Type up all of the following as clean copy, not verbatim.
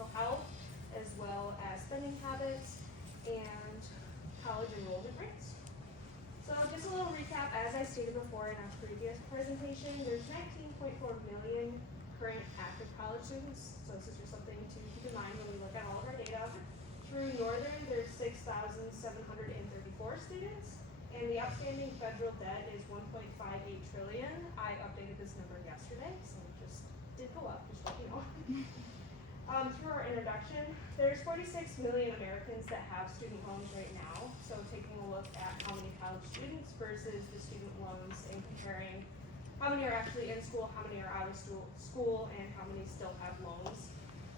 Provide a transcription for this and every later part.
mental health, as well as spending habits and college enrollment rates. So just a little recap, as I stated before in our previous presentation, there's 19.4 million current active college students. So this is just something to keep in mind when we look at all of our data. Through Northern, there's 6,734 students, and the outstanding federal debt is 1.58 trillion. I updated this number yesterday, so it just did go up, just let you know. Through our introduction, there's 46 million Americans that have student loans right now. So taking a look at how many college students versus the student loans and comparing how many are actually in school, how many are out of school, and how many still have loans.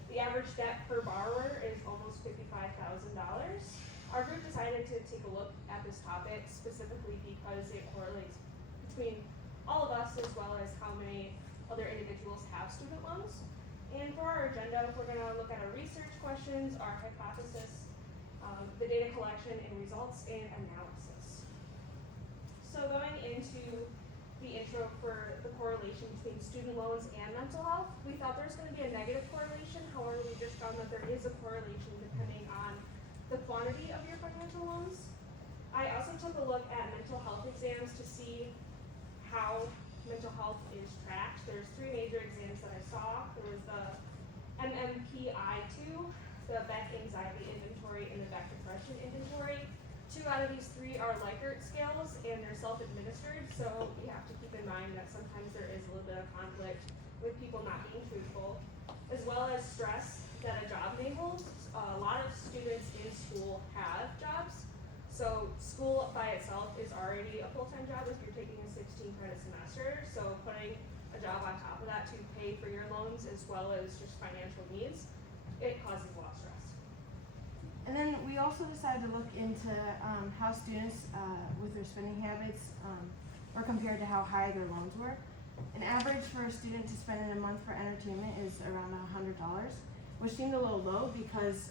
The average debt per borrower is almost $55,000. Our group decided to take a look at this topic specifically because it correlates between all of us as well as how many other individuals have student loans. And for our agenda, we're going to look at our research questions, our hypothesis, the data collection and results, and analysis. So going into the intro for the correlation between student loans and mental health, we thought there was going to be a negative correlation. However, we just found that there is a correlation depending on the quantity of your financial loans. I also took a look at mental health exams to see how mental health is tracked. There's three major exams that I saw. There was the MMPI-2, the Beck Anxiety Inventory, and the Beck Depression Inventory. 2 out of these 3 are Likert scales, and they're self-administered, so we have to keep in mind that sometimes there is a little bit of conflict with people not being truthful, as well as stress that a job may hold. A lot of students in school have jobs, so school by itself is already a full-time job if you're taking a 16-credit semester, so putting a job on top of that to pay for your loans as well as just financial needs, it causes a lot of stress. And then we also decided to look into how students with their spending habits were compared to how high their loans were. An average for a student to spend in a month for entertainment is around $100, which seemed a little low because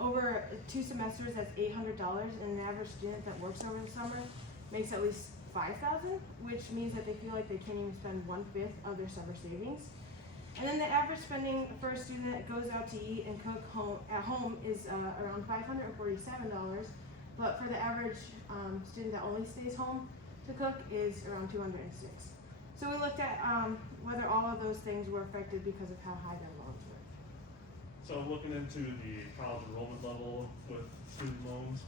over 2 semesters that's $800, and an average student that works over the summer makes at least $5,000, which means that they feel like they can't even spend 1/5 of their summer savings. And then the average spending for a student that goes out to eat and cook at home is around $547, but for the average student that only stays home to cook is around $206. So we looked at whether all of those things were affected because of how high their loans were. So looking into the college enrollment level with student loans,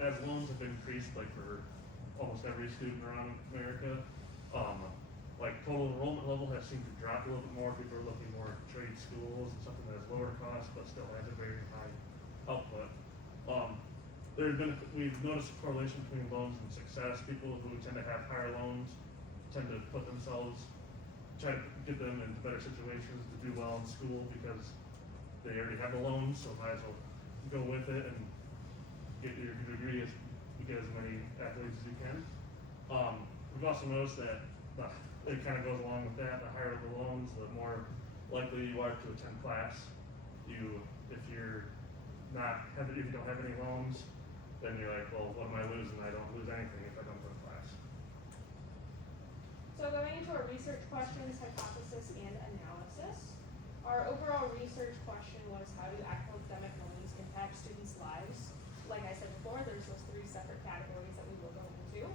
as loans have increased like for almost every student around America, like total enrollment level has seemed to drop a little bit more. People are looking more at trade schools and something that has lower cost but still has a very high output. We've noticed a correlation between loans and success. People who tend to have higher loans tend to put themselves, try to get them into better situations to do well in school because they already have the loans, so might as well go with it and get your degree you get as many athletes as you can. We've also noticed that it kind of goes along with that. The higher the loans, the more likely you are to attend class. If you don't have any loans, then you're like, well, what am I losing? I don't lose anything if I don't go to class. So going into our research questions, hypothesis, and analysis. Our overall research question was, how do academic loans impact students' lives? Like I said before, there's those 3 separate categories that we will go into.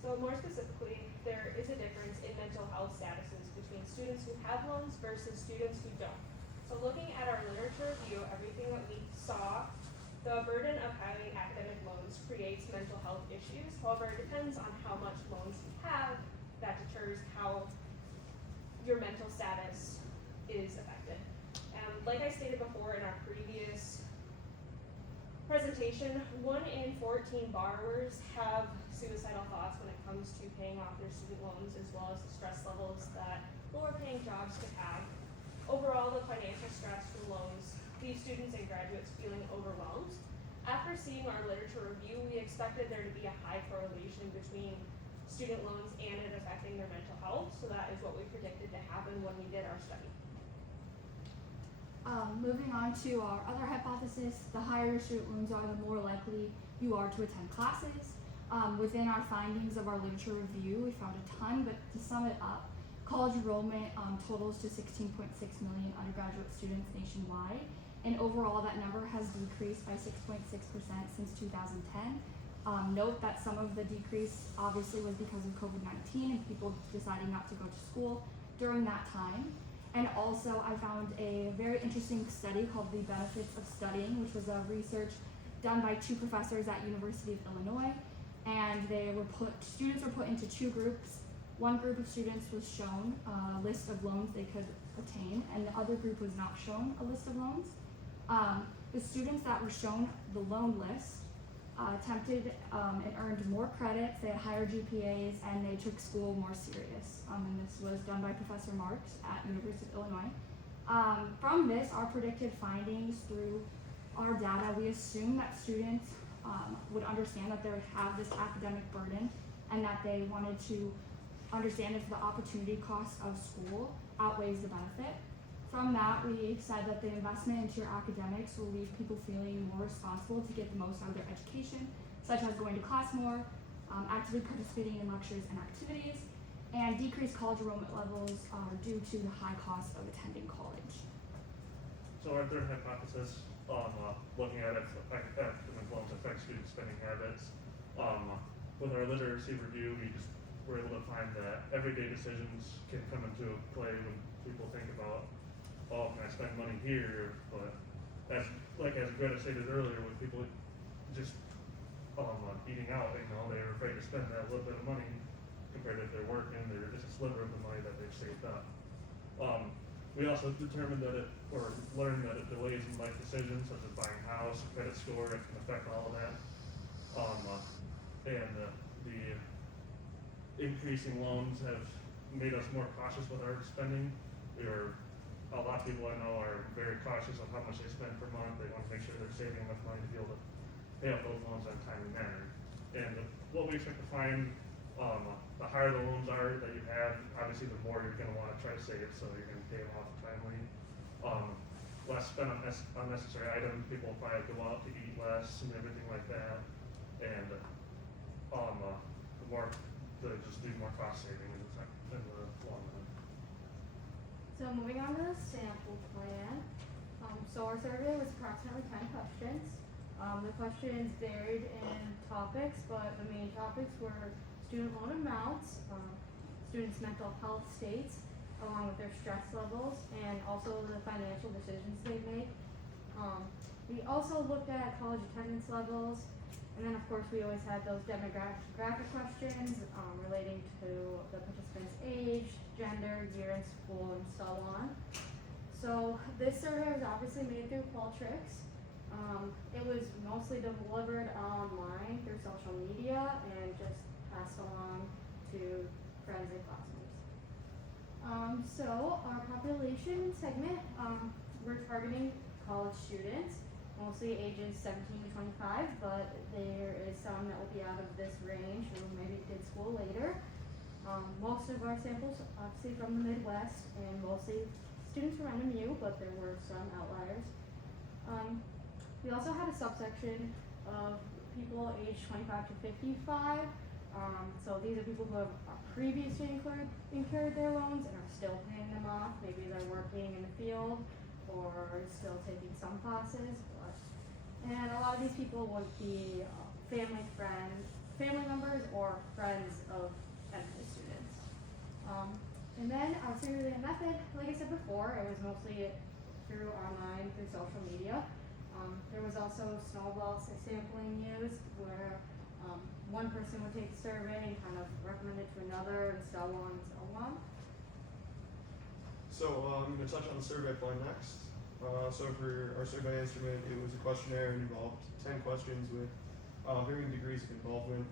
So more specifically, there is a difference in mental health statuses between students who have loans versus students who don't. So looking at our literature review, everything that we saw, the burden of having academic loans creates mental health issues. However, it depends on how much loans you have that deters how your mental status is affected. Like I stated before in our previous presentation, 1 in 14 borrowers have suicidal thoughts when it comes to paying off their student loans, as well as the stress levels that lower paying jobs could have. Overall, the financial stress from loans leaves students and graduates feeling overwhelmed. After seeing our literature review, we expected there to be a high correlation between student loans and it affecting their mental health, so that is what we predicted to happen when we did our study. Moving on to our other hypothesis, the higher your student loans are, the more likely you are to attend classes. Within our findings of our literature review, we found a ton, but to sum it up, college enrollment totals to 16.6 million undergraduate students nationwide, and overall that number has decreased by 6.6% since 2010. Note that some of the decrease obviously was because of COVID-19 and people deciding not to go to school during that time. And also I found a very interesting study called The Benefits of Studying, which was a research done by two professors at University of Illinois. And students were put into two groups. One group of students was shown a list of loans they could obtain, and the other group was not shown a list of loans. The students that were shown the loan list attempted and earned more credits, they had higher GPAs, and they took school more serious. And this was done by Professor Marks at University of Illinois. From this, our predicted findings through our data, we assume that students would understand that they would have this academic burden and that they wanted to understand if the opportunity cost of school outweighs the benefit. From that, we said that the investment into your academics will leave people feeling more responsible to get the most out of their education, such as going to class more, actively participating in lectures and activities, and decreased college enrollment levels due to the high cost of attending college. So our third hypothesis, looking at if academic loans affect student spending habits, with our literacy review, we just were able to find that everyday decisions can come into play when people think about, oh, can I spend money here? But as Greta stated earlier, with people just eating out, they're afraid to spend that little bit of money compared to if they're working, they're just a sliver of the money that they've saved up. We also determined learned that it delays in life decisions such as buying a house, credit score, it can affect all of that. And the increasing loans have made us more cautious with our spending. A lot of people I know are very cautious of how much they spend per month. They want to make sure they're saving enough money to be able to pay off those loans in a timely manner. And what we expect to find, the higher the loans are that you have, obviously the more you're going to want to try to save, so you're going to pay them off timely. Less spend on unnecessary items. People will probably go out to eat less and everything like that. And the more to just do more cost saving in the long run. So moving on to the sample plan. So our survey was approximately 10 questions. The questions varied in topics, but the main topics were student loan amounts, students' mental health states, along with their stress levels, and also the financial decisions they make. We also looked at college attendance levels, and then of course we always had those demographic questions relating to the participant's age, gender, year in school, and so on. So this survey was obviously made through Qualtrics. It was mostly delivered online through social media and just passed along to friends and classmates. So our population segment, we're targeting college students, mostly ages 17 to 25, but there is some that will be out of this range who maybe did school later. Most of our samples obviously from the Midwest and mostly students from NMU, but there were some outliers. We also had a subsection of people aged 25 to 55. So these are people who have previously incurred their loans and are still paying them off. Maybe they're working in the field or still taking some classes. And a lot of these people would be family members or friends of NMU students. And then our segregated method, like I said before, it was mostly through online, through social media. There was also snowball sampling used where one person would take the survey and kind of recommend it to another and so on and so on. So I'm going to touch on the survey plan next. So for our survey instrument, it was a questionnaire and involved 10 questions with varying degrees of involvement.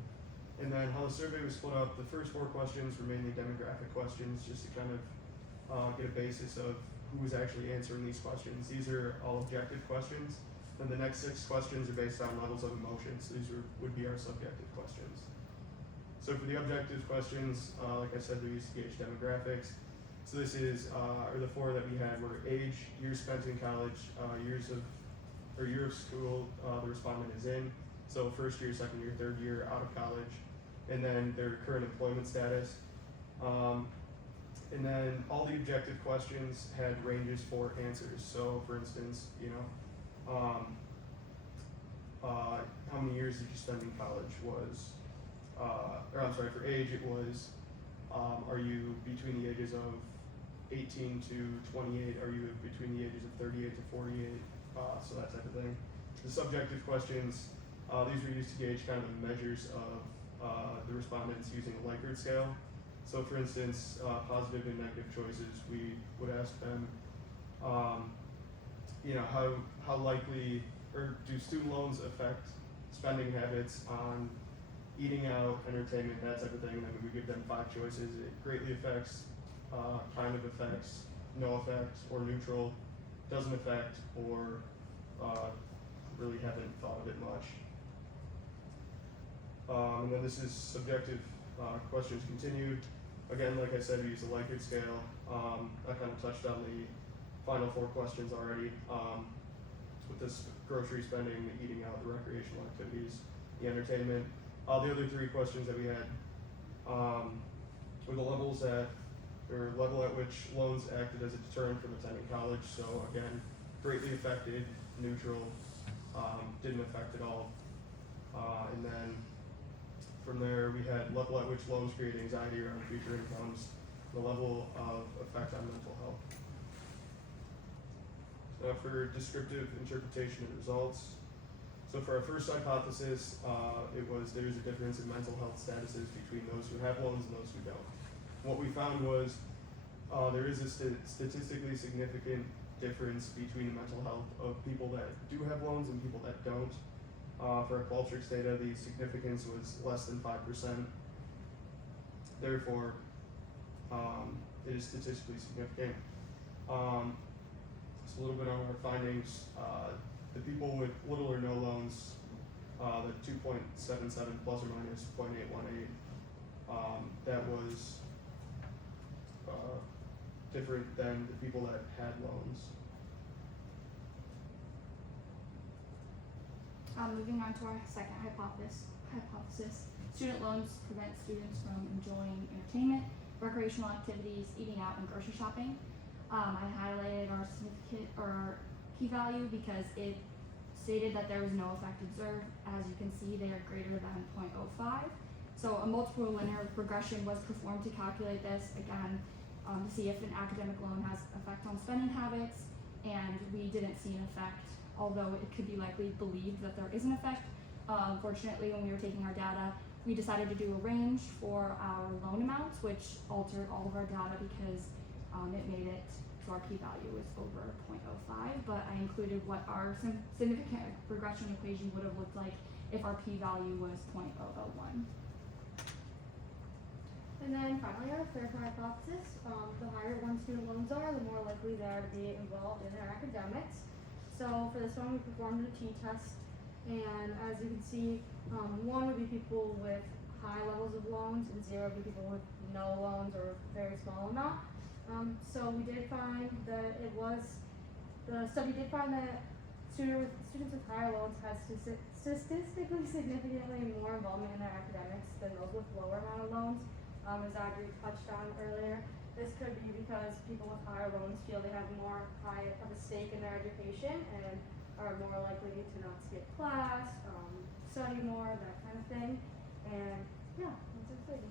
And then how the survey was split up, the first 4 questions were mainly demographic questions, just to kind of get a basis of who was actually answering these questions. These are all objective questions. And the next 6 questions are based on levels of emotion, so these would be our subjective questions. So for the objective questions, like I said, they're used to gauge demographics. So this is, or the 4 that we had were age, years spent in college, year of school the respondent is in. So first year, second year, third year out of college, and then their current employment status. And then all the objective questions had ranges for answers. So, for instance, how many years did you spend in college was, for age it was, are you between the ages of 18 to 28? Are you between the ages of 38 to 48? So that type of thing. The subjective questions, these were used to gauge kind of the measures of the respondents using a Likert scale. So for instance, positive and negative choices, we would ask them, how likely, or do student loans affect spending habits on eating out, entertainment, that type of thing, and then we would give them 5 choices. It greatly affects, kind of affects, no effect, or neutral, doesn't affect, or really haven't thought of it much. And then this is subjective questions continued. Again, like I said, we use the Likert scale. I kind of touched on the final 4 questions already. With this grocery spending, the eating out, the recreational activities, the entertainment. The other 3 questions that we had were the level at which loans acted as a deterrent from attending college. So again, greatly affected, neutral, didn't affect at all. And then from there, we had level at which loans create anxiety around future incomes, the level of effect on mental health. Now for descriptive interpretation of results. So for our first hypothesis, it was there's a difference in mental health statuses between those who have loans and those who don't. What we found was there is a statistically significant difference between the mental health of people that do have loans and people that don't. For our Qualtrics data, the significance was less than 5%. Therefore, it is statistically significant. Just a little bit on our findings. The people with little or no loans, the 2.77 plus or minus 0.818, that was different than the people that had loans. Moving on to our second hypothesis. Student loans prevent students from enjoying entertainment, recreational activities, eating out, and grocery shopping. I highlighted our p-value because it stated that there was no effect observed. As you can see, they are greater than 0.05. So a multiple linear regression was performed to calculate this, again, to see if an academic loan has effect on spending habits, and we didn't see an effect, although it could be likely believed that there is an effect. Unfortunately, when we were taking our data, we decided to do a range for our loan amounts, which altered all of our data because it made it so our p-value was over 0.05, but I included what our significant regression equation would have looked like if our p-value was 0.001. And then finally, our third hypothesis, the higher one's student loans are, the more likely they are to be involved in their academics. So for this one, we performed a t-test, and as you can see, 1 would be people with high levels of loans, and 0 would be people with no loans or very small amount. So we did find that the study did find that students with higher loans had statistically significantly more involvement in their academics than those with lower amount of loans. As Audrey touched on earlier, this could be because people with higher loans feel they have more of a stake in their education and are more likely to not skip class, study more, that kind of thing. And yeah, that's exciting.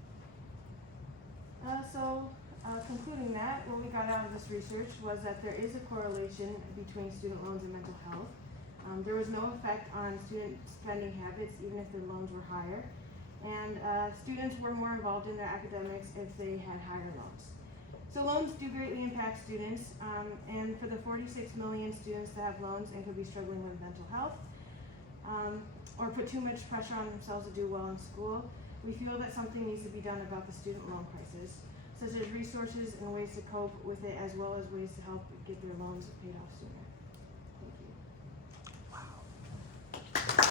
Concluding that, what we got out of this research was that there is a correlation between student loans and mental health. There was no effect on student spending habits, even if their loans were higher. And students were more involved in their academics if they had higher loans. So loans do greatly impact students, and for the 46 million students that have loans and could be struggling with mental health, or put too much pressure on themselves to do well in school, we feel that something needs to be done about the student loan crisis, such as resources and ways to cope with it, as well as ways to help get their loans paid off sooner.